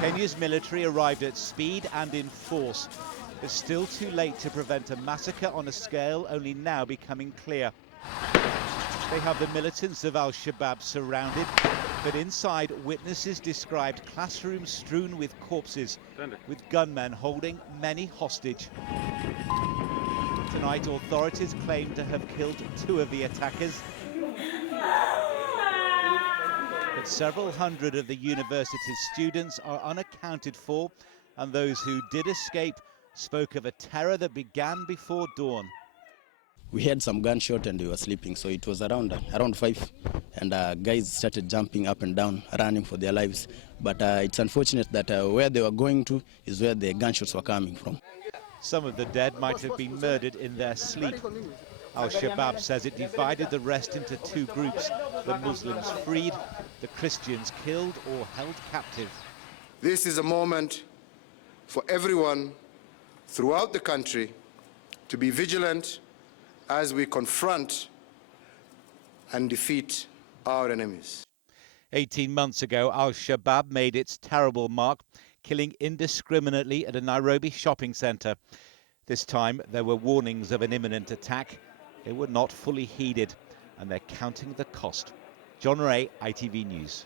Kenya's military arrived at speed and in force. It's still too late to prevent a massacre on a scale only now becoming clear. They have the militants of Al-Shabaab surrounded, but inside, witnesses described classrooms strewn with corpses, with gunmen holding many hostage. Tonight, authorities claim to have killed 2 of the attackers, but several hundred of the university's students are unaccounted for, and those who did escape spoke of a terror that began before dawn. We had some gunshot and we were sleeping, so it was around 5, and guys started jumping up and down, running for their lives. But it's unfortunate that where they were going to is where the gunshots were coming from. Some of the dead might have been murdered in their sleep. Al-Shabaab says it divided the rest into 2 groups, the Muslims freed, the Christians killed or held captive. This is a moment for everyone throughout the country to be vigilant as we confront and defeat our enemies. 18 months ago, Al-Shabaab made its terrible mark, killing indiscriminately at a Nairobi shopping centre. This time, there were warnings of an imminent attack. They were not fully heeded, and they're counting the cost. John Ray, ITV News.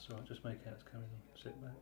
So I'll just make out it's coming on. Sit back.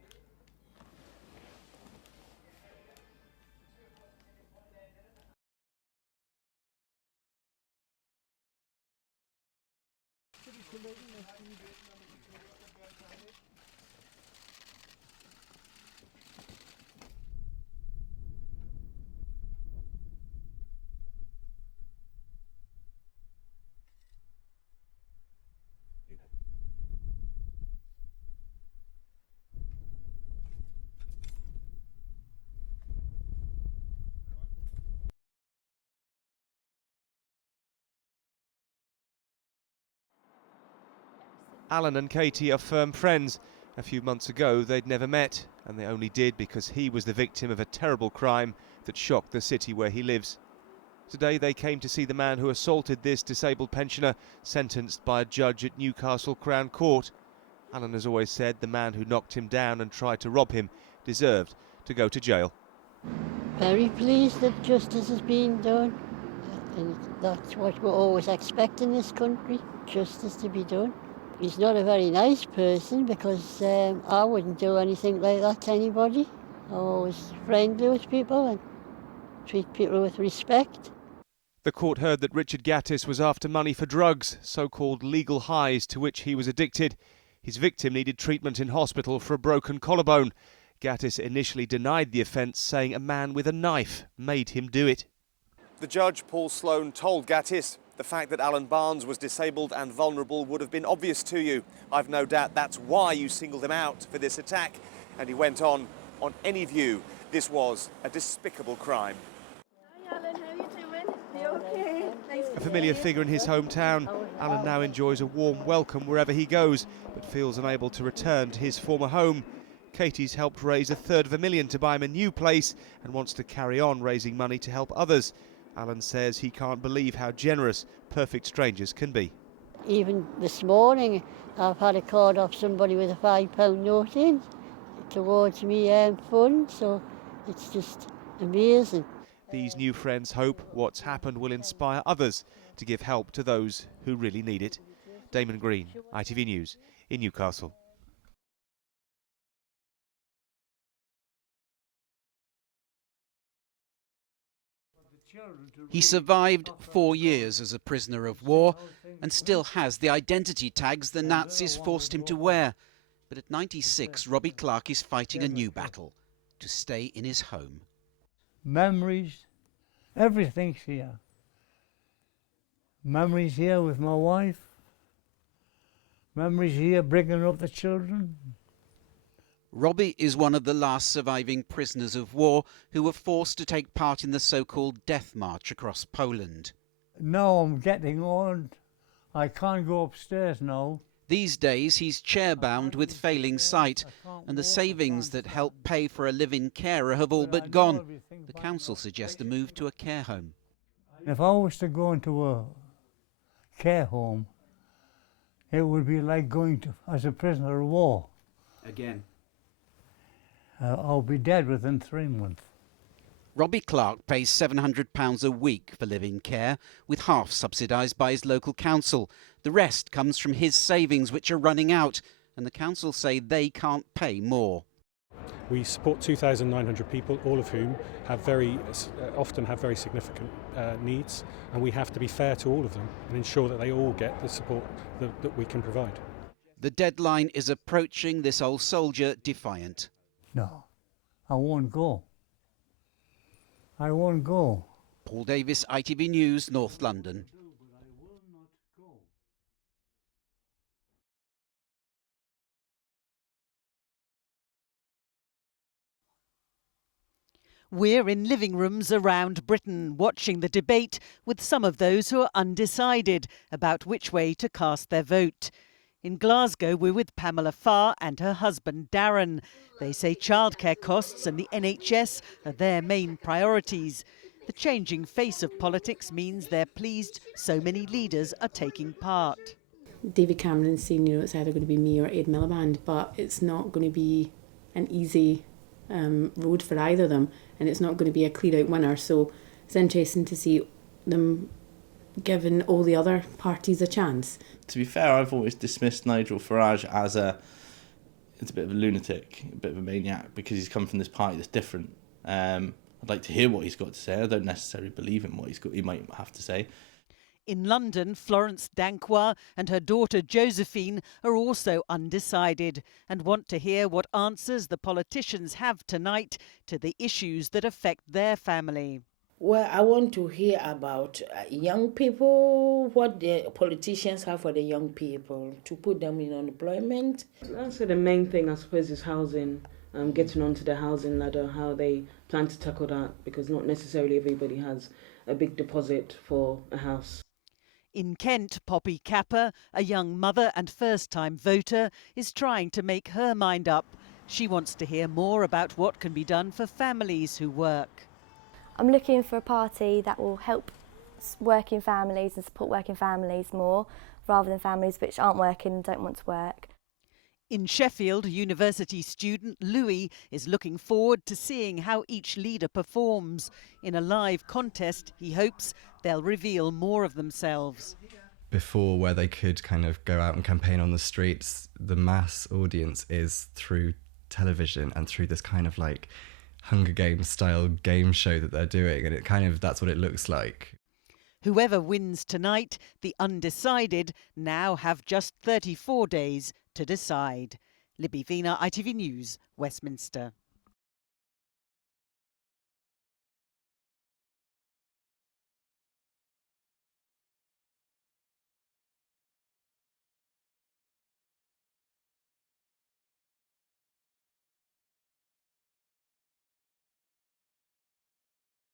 Alan and Katie are firm friends. A few months ago they'd never met, and they only did because he was the victim of a terrible crime that shocked the city where he lives. Today they came to see the man who assaulted this disabled pensioner, sentenced by a judge at Newcastle Crown Court. Alan has always said the man who knocked him down and tried to rob him deserved to go to jail. Very pleased that justice is being done, and that's what we always expect in this country, justice to be done. He's not a very nice person because I wouldn't do anything like that to anybody. I'm always friendly with people and treat people with respect. The court heard that Richard Gattis was after money for drugs, so-called legal highs to which he was addicted. His victim needed treatment in hospital for a broken collarbone. Gattis initially denied the offence, saying a man with a knife made him do it. The judge, Paul Sloan, told Gattis, the fact that Alan Barnes was disabled and vulnerable would have been obvious to you. I've no doubt that's why you singled him out for this attack. And he went on any view, this was a despicable crime. Hi Alan, how you doing? Are you okay? Nice A familiar figure in his hometown, Alan now enjoys a warm welcome wherever he goes, but feels unable to return to his former home. Katie's helped raise $350,000 to buy him a new place and wants to carry on raising money to help others. Alan says he can't believe how generous perfect strangers can be. Even this morning, I've had a card off somebody with a £5 note in towards me fund, so it's just amazing. These new friends hope what's happened will inspire others to give help to those who really need it. Damon Green, ITV News in Newcastle. He survived 4 years as a prisoner of war and still has the identity tags the Nazis forced him to wear. But at 96, Robbie Clark is fighting a new battle, to stay in his home. Memories, everything's here. Memories here with my wife. Memories here bringing up the children. Robbie is one of the last surviving prisoners of war who were forced to take part in the so-called death march across Poland. Now I'm getting old. I can't go upstairs now. These days he's chair-bound with failing sight, and the savings that help pay for a live-in carer have all but gone. The council suggests a move to a care home. If I was to go into a care home, it would be like going to as a prisoner of war. Again. I'll be dead within 3 months. Robbie Clark pays £700 a week for live-in care, with half subsidised by his local council. The rest comes from his savings, which are running out, and the council say they can't pay more. We support 2,900 people, all of whom have often have very significant needs, and we have to be fair to all of them and ensure that they all get the support that we can provide. The deadline is approaching, this old soldier defiant. No, I won't go. I won't go. Paul Davis, ITV News, North London. We're in living rooms around Britain, watching the debate with some of those who are undecided about which way to cast their vote. In Glasgow, we're with Pamela Farr and her husband Darren. They say childcare costs and the NHS are their main priorities. The changing face of politics means they're pleased so many leaders are taking part. David Cameron's saying, it's either going to be me or Ed Miliband, but it's not going to be an easy road for either of them, and it's not going to be a clear-out winner. So it's interesting to see them giving all the other parties a chance. To be fair, I've always dismissed Nigel Farage as a bit of a lunatic, a bit of a maniac, because he's come from this party that's different. I'd like to hear what he's got to say. I don't necessarily believe in what he might have to say. In London, Florence Danquois and her daughter Josephine are also undecided and want to hear what answers the politicians have tonight to the issues that affect their family. Well, I want to hear about young people, what the politicians have for the young people, to put them in unemployment. That's the main thing, I suppose, is housing, getting onto the housing ladder, how they plan to tackle that, because not necessarily everybody has a big deposit for a house. In Kent, Poppy Capper, a young mother and first-time voter, is trying to make her mind up. She wants to hear more about what can be done for families who work. I'm looking for a party that will help working families and support working families more, rather than families which aren't working and don't want to work. In Sheffield, university student Louis is looking forward to seeing how each leader performs. In a live contest, he hopes they'll reveal more of themselves. Before, where they could kind of go out and campaign on the streets, the mass audience is through television and through this kind of like Hunger Games style game show that they're doing, and that's what it looks like. Whoever wins tonight, the undecided now have just 34 days to decide. Libby Vina, ITV News, Westminster.